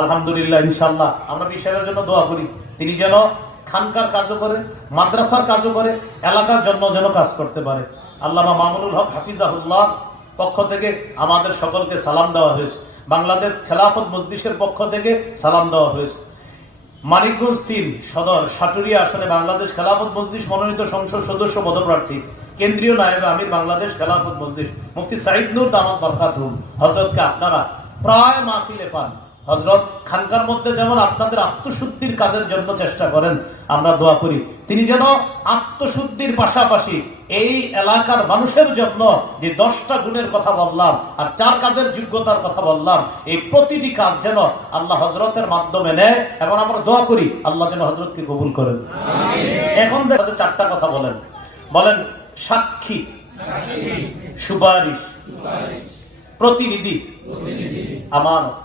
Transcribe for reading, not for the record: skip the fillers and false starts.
আলহামদুলিল্লাহ, ইনশাআল্লাহ আমরা বিশালের জন্য দোয়া করি, তিনি যেন খানকার কাজও করে, মাদ্রাসার কাজও করে, এলাকার জন্য যেন কাজ করতে পারে। আল্লামা মামুনুল হক হাফিজাহুল্লাহ পক্ষ থেকে আমাদের সকলকে সালাম দেওয়া হয়েছে, বাংলাদেশ খেলাফত মজলিসের পক্ষ থেকে সালাম দেওয়া হয়েছে। মানিকগঞ্জ 3 সদর সাটুরিয়া আসনে বাংলাদেশ খেলাফত মজলিস মনোনীত সংসদ সদস্য পদপ্রার্থী, কেন্দ্রীয় নায়েবে আমির বাংলাদেশ খেলাফত মজলিস মুফতি সাঈদ নূর দামাত বরকাতুহু হযরতকে আপনারা প্রায় মাহফিলে পান। হযরত খানকার মধ্যে যেমন আপনাদের আত্মশুদ্ধির কাজের জন্য চেষ্টা করেন, আমরা দোয়া করি তিনি যেন আত্মশুদ্ধির পাশাপাশি এই এলাকার মানুষের জন্য যে 10টা গুণের কথা বললাম আর 4 কাজের যোগ্যতার কথা বললাম, এই প্রতিটি কাজ যেন আল্লাহ হযরতের মাধ্যমে নেয়, এবং আমরা দোয়া করি আল্লাহ যেন হযরতকে কবুল করেন। এখন 4টা কথা বলেন, বলেন সাক্ষী, সুপারিশ, প্রতিনিধি, আমানত।